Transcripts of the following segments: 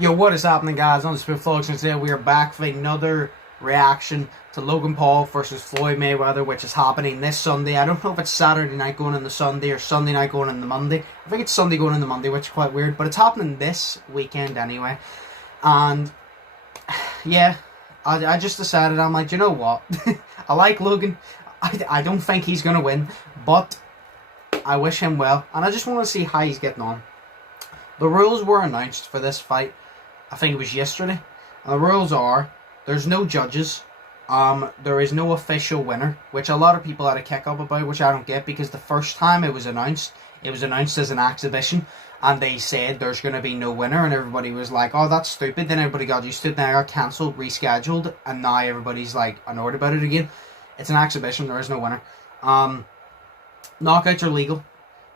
Yo, what is happening, guys? Undisputed Vlogs, and today we are back for another reaction to Logan Paul versus Floyd Mayweather, which is happening this Sunday. I don't know if it's Saturday night going into Sunday or Sunday night going into Monday. I think it's Sunday going into Monday, which is quite weird, but it's happening this weekend anyway. And yeah, I just decided, I'm like, you know what? I like Logan. I don't think he's going to win, but I wish him well, and I just want to see how he's getting on. The rules were announced for this fight, I think it was yesterday, and the rules are, there's no judges, there is no official winner, which a lot of people had a kick up about, which I don't get, because the first time it was announced as an exhibition, and they said there's going to be no winner, and everybody was like, oh, that's stupid. Then everybody got used to it, then it got cancelled, rescheduled, and now everybody's like annoyed about it again. It's an exhibition, there is no winner. Knockouts are legal.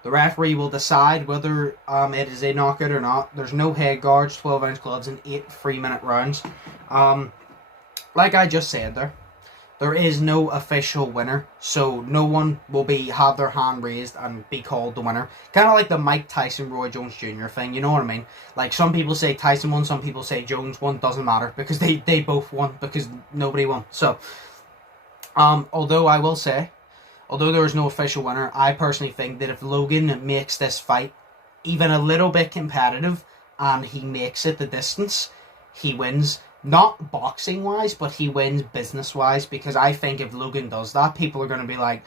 The referee will decide whether it is a knockout or not. There's no head guards, 12-ounce gloves, and 8 3-minute rounds. Like I just said there is no official winner, so no one will have their hand raised and be called the winner. Kind of like the Mike Tyson, Roy Jones Jr. thing, you know what I mean? Like, some people say Tyson won, some people say Jones won, doesn't matter, because they both won, because nobody won. So, although I will say, although there is no official winner, I personally think that if Logan makes this fight even a little bit competitive and he makes it the distance, he wins. Not boxing-wise, but he wins business-wise, because I think if Logan does that, people are going to be like,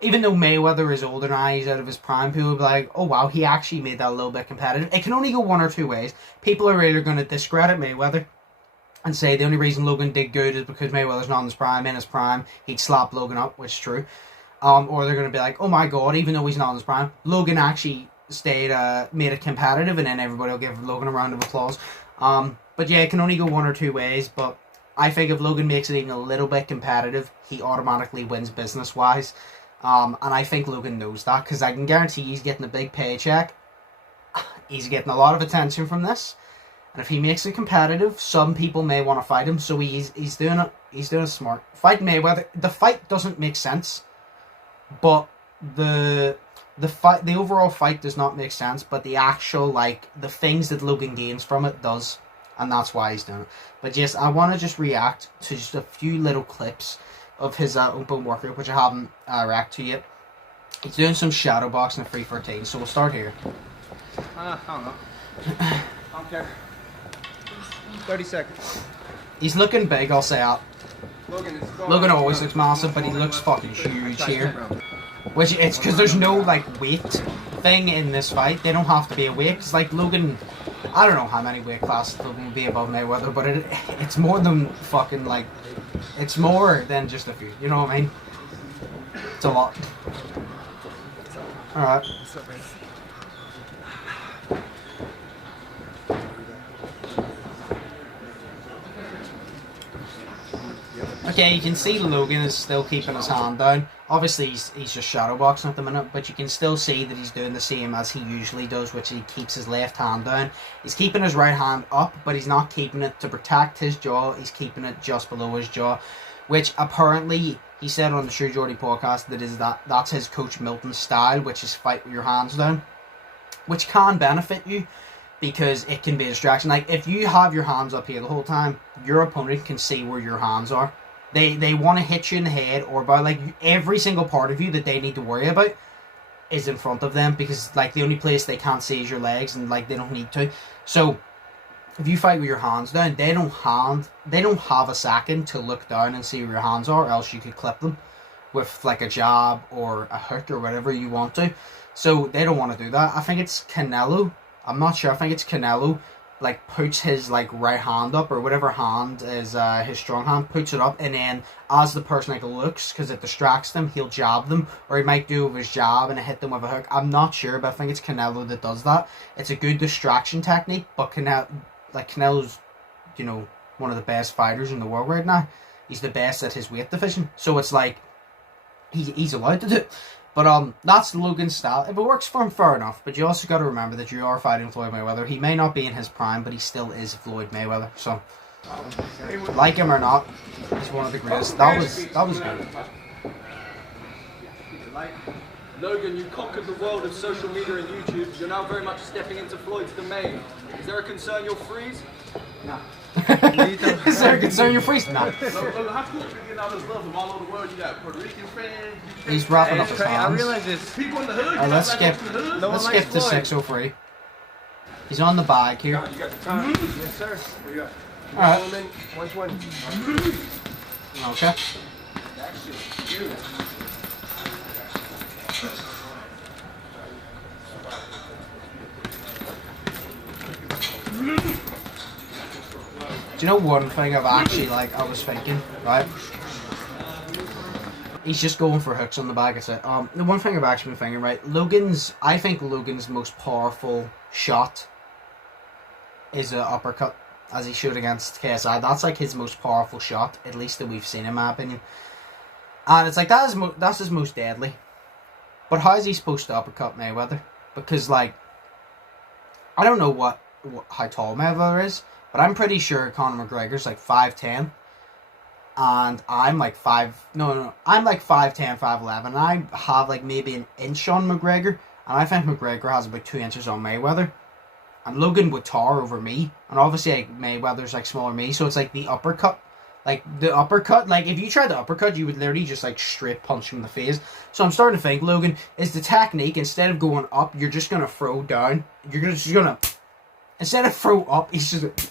even though Mayweather is older now, he's out of his prime, people will be like, oh wow, he actually made that a little bit competitive. It can only go one or two ways. People are either going to discredit Mayweather and say the only reason Logan did good is because Mayweather's not in his prime. In his prime, he'd slap Logan up, which is true. Or they're going to be like, oh my god, even though he's not in his prime, Logan actually made it competitive, and then everybody will give Logan a round of applause. But yeah, it can only go one or two ways, but I think if Logan makes it even a little bit competitive, he automatically wins business-wise. And I think Logan knows that, because I can guarantee he's getting a big paycheck. He's getting a lot of attention from this. And if he makes it competitive, some people may want to fight him, so he's doing it. He's doing it smart. Fight Mayweather. The fight doesn't make sense. But the overall fight does not make sense, but the actual, like, the things that Logan gains from it does, and that's why he's doing it. But yes, I want to just react to just a few little clips of his open workout, which I haven't reacted to yet. He's doing some shadow boxing at 3:14, so we'll start here. I don't know. I don't care. 30 seconds. He's looking big, I'll say that. Logan always looks massive, but he looks fucking huge here. Which, it's because there's no, like, weight thing in this fight. They don't have to be a weight. Because, like, Logan, I don't know how many weight classes Logan will be above Mayweather, but it's more than fucking, like, it's more than just a few. You know what I mean? It's a lot. Alright. Okay, you can see Logan is still keeping his hand down. Obviously, he's just shadowboxing at the minute, but you can still see that he's doing the same as he usually does, which he keeps his left hand down. He's keeping his right hand up, but he's not keeping it to protect his jaw. He's keeping it just below his jaw, which apparently he said on the Sure Jordy podcast that's his coach Milton's style, which is fight with your hands down, which can benefit you, because it can be a distraction. Like, if you have your hands up here the whole time, your opponent can see where your hands are. They want to hit you in the head, or by, like, every single part of you that they need to worry about is in front of them, because, like, the only place they can't see is your legs, and, like, they don't need to. So if you fight with your hands down, they don't have a second to look down and see where your hands are, or else you could clip them with, like, a jab or a hook or whatever you want to. So they don't want to do that. I think it's Canelo. I'm not sure. I think it's Canelo, like, puts his, like, right hand up, or whatever hand is his strong hand, puts it up, and then as the person, like, looks, because it distracts them, he'll jab them, or he might do it with his jab and hit them with a hook. I'm not sure, but I think it's Canelo that does that. It's a good distraction technique, but Canelo's, you know, one of the best fighters in the world right now. He's the best at his weight division, so it's like he's allowed to do it. But that's Logan's style. If it works for him, fair enough. But you also got to remember that you are fighting Floyd Mayweather. He may not be in his prime, but he still is Floyd Mayweather. So, like him or not, he's one of the greatest. That was good. Logan, you conquered the world of social media and YouTube. You're now very much stepping into Floyd's domain. Is there a concern you'll freeze? No. Is there a concern you're freezing? Nah. Logan, how cool is getting all this love from all over the world? You got Puerto Rican fans. He's wrapping up his I hands. realize this. People in the hood. Alright, let's skip. No one Let's likes skip to Floyd. 603. He's on the bag here. You got the time. Yes, sir. What you got? Alright. 120. Okay. That shit beautiful. Do you know one thing I've actually, like, I was thinking, right? He's just going for hooks on the bag, it's it. The one thing I've actually been thinking, right? I think Logan's most powerful shot is an uppercut, as he showed against KSI. That's like his most powerful shot, at least that we've seen in my opinion. And it's like, that's his most deadly. But how is he supposed to uppercut Mayweather? Because, like, I don't know how tall Mayweather is, but I'm pretty sure Conor McGregor's like 5'10", and I'm like I'm like 5'10", 5'11", and I have like maybe an inch on McGregor, and I think McGregor has about 2 inches on Mayweather, and Logan would tower over me, and obviously like Mayweather's like smaller than me, so it's like the uppercut, like if you tried the uppercut, you would literally just like straight punch him in the face. So I'm starting to think, Logan, is the technique, instead of going up, you're just gonna throw down, just gonna instead of throw up, he's just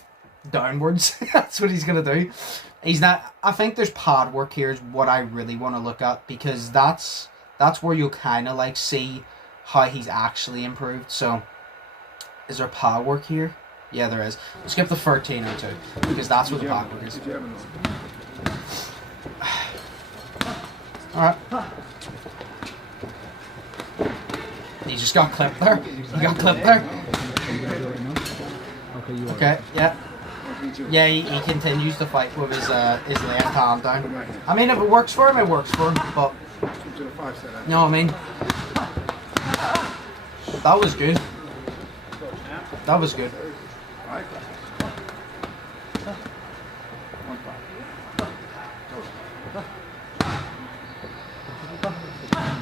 downwards. That's what he's gonna do. He's not. I think there's pad work here is what I really want to look at, because that's where you'll kind of like see how he's actually improved. So is there pad work here? Yeah, there is. We'll skip the 1302 because that's where the pad work is. All right. He just got clipped there. He got clipped there. Okay, yeah. Yeah, he continues to fight with his left hand down. I mean, if it works for him, it works for him, but... You know what I mean? That was good. That was good.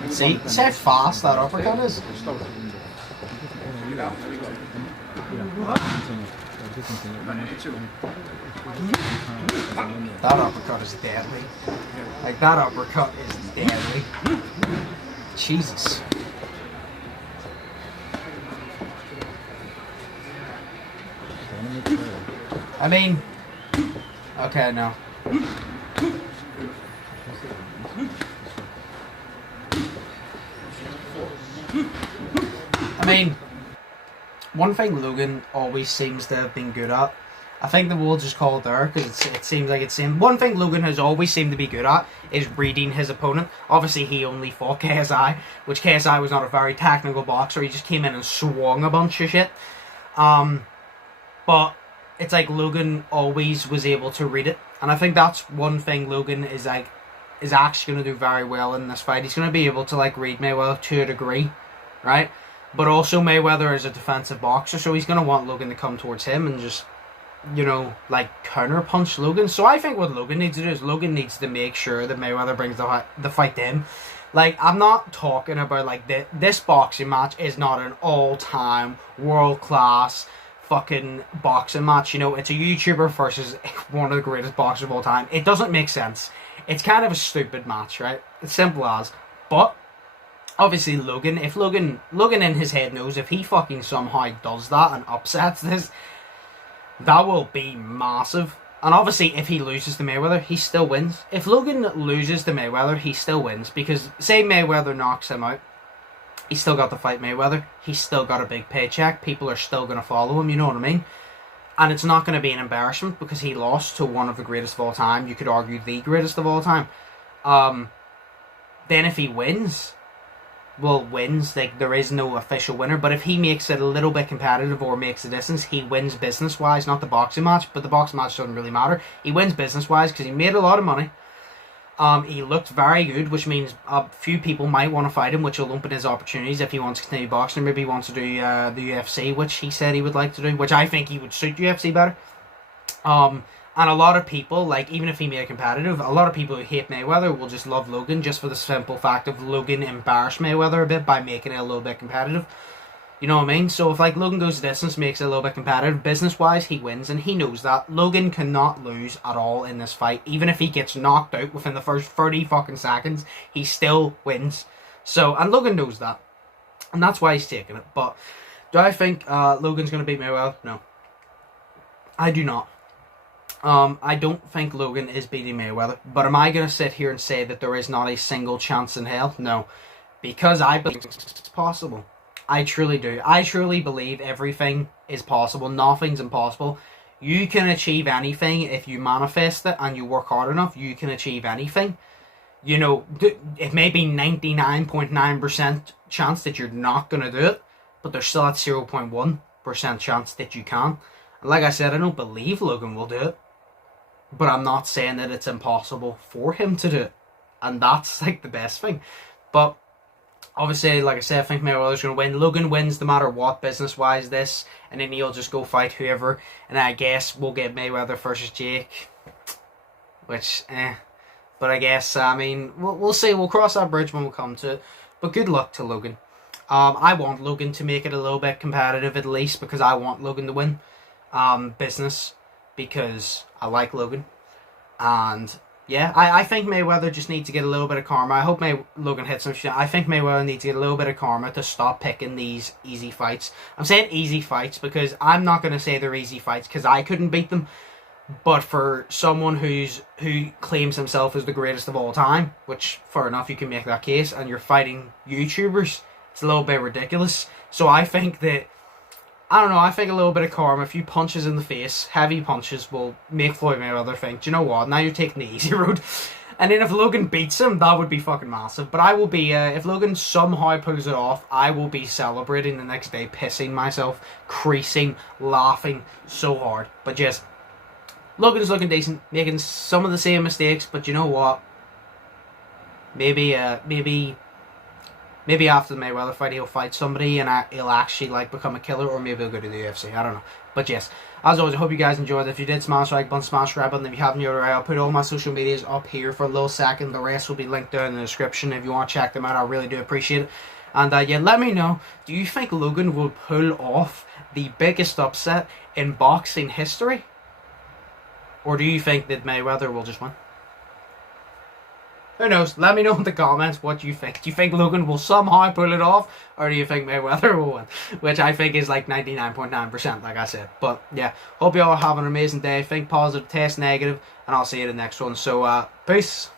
See how fast that uppercut is? That uppercut is deadly. Like, that uppercut is deadly. Jesus. I mean... Okay, no. I mean... One thing Logan always seems to have been good at, I think that we'll just call it there because it seems like it's same. One thing Logan has always seemed to be good at is reading his opponent. Obviously, he only fought KSI, which KSI was not a very technical boxer. He just came in and swung a bunch of shit. But it's like Logan always was able to read it, and I think that's one thing Logan is actually going to do very well in this fight. He's going to be able to like read Mayweather to a degree, right? But also Mayweather is a defensive boxer, so he's going to want Logan to come towards him and just, you know, like counter punch Logan. So I think what Logan needs to do is Logan needs to make sure that Mayweather brings the fight to him. Like, I'm not talking about like this boxing match is not an all-time world-class fucking boxing match. You know, it's a YouTuber versus one of the greatest boxers of all time. It doesn't make sense. It's kind of a stupid match, right? It's simple as. But obviously, if Logan in his head knows if he fucking somehow does that and upsets this, that will be massive. And obviously, if he loses to Mayweather, he still wins. If Logan loses to Mayweather, he still wins. Because, say Mayweather knocks him out, he's still got to fight Mayweather. He's still got a big paycheck. People are still going to follow him, you know what I mean? And it's not going to be an embarrassment because he lost to one of the greatest of all time. You could argue the greatest of all time. Then if he wins... like, there is no official winner, but if he makes it a little bit competitive or makes a distance, he wins business-wise, not the boxing match, but the boxing match doesn't really matter. He wins business-wise because he made a lot of money. He looked very good, which means a few people might want to fight him, which will open his opportunities if he wants to continue boxing. Maybe he wants to do the UFC, which he said he would like to do, which I think he would suit UFC better. And And a lot of people, like, even if he made it competitive, a lot of people who hate Mayweather will just love Logan just for the simple fact of Logan embarrassed Mayweather a bit by making it a little bit competitive. You know what I mean? So if, like, Logan goes the distance, makes it a little bit competitive, business-wise, he wins, and he knows that. Logan cannot lose at all in this fight. Even if he gets knocked out within the first 30 fucking seconds, he still wins. So, and Logan knows that. And that's why he's taking it. But do I think Logan's going to beat Mayweather? No. I do not. I don't think Logan is beating Mayweather. But am I going to sit here and say that there is not a single chance in hell? No. Because I believe it's possible. I truly do. I truly believe everything is possible. Nothing's impossible. You can achieve anything if you manifest it and you work hard enough. You can achieve anything. You know, it may be 99.9% chance that you're not going to do it, but there's still that 0.1% chance that you can. And like I said, I don't believe Logan will do it, but I'm not saying that it's impossible for him to do it. And that's, like, the best thing. But obviously, like I said, I think Mayweather's going to win. Logan wins no matter what, business-wise, this. And then he'll just go fight whoever. And I guess we'll get Mayweather versus Jake. Which, But I guess, I mean, we'll see. We'll cross that bridge when we come to it. But good luck to Logan. I want Logan to make it a little bit competitive at least. Because I want Logan to win. Business. Because I like Logan. And yeah, I think Mayweather just needs to get a little bit of karma. I hope Logan hits some shit. I think Mayweather needs to get a little bit of karma to stop picking these easy fights. I'm saying easy fights because I'm not going to say they're easy fights because I couldn't beat them. But for someone who claims himself as the greatest of all time, which fair enough, you can make that case, and you're fighting YouTubers, it's a little bit ridiculous. So I think that, I don't know, I think a little bit of karma, a few punches in the face, heavy punches, will make Floyd Mayweather think, do you know what, now you're taking the easy road. And then if Logan beats him, that would be fucking massive. But I will be, if Logan somehow pulls it off, I will be celebrating the next day, pissing myself, creasing, laughing so hard. But just, Logan's looking decent, making some of the same mistakes, but you know what? Maybe after the Mayweather fight, he'll fight somebody and he'll actually, like, become a killer, or maybe he'll go to the UFC. I don't know. But yes, as always, I hope you guys enjoyed. If you did, smash the like button, smash the red button. If you haven't already, I'll put all my social medias up here for a little second. The rest will be linked down in the description. If you want to check them out, I really do appreciate it. And yeah, let me know, do you think Logan will pull off the biggest upset in boxing history? Or do you think that Mayweather will just win? Who knows? Let me know in the comments what you think. Do you think Logan will somehow pull it off? Or do you think Mayweather will win? Which I think is like 99.9%, like I said. But yeah, hope you all have an amazing day. Think positive, test negative, and I'll see you in the next one. So, peace.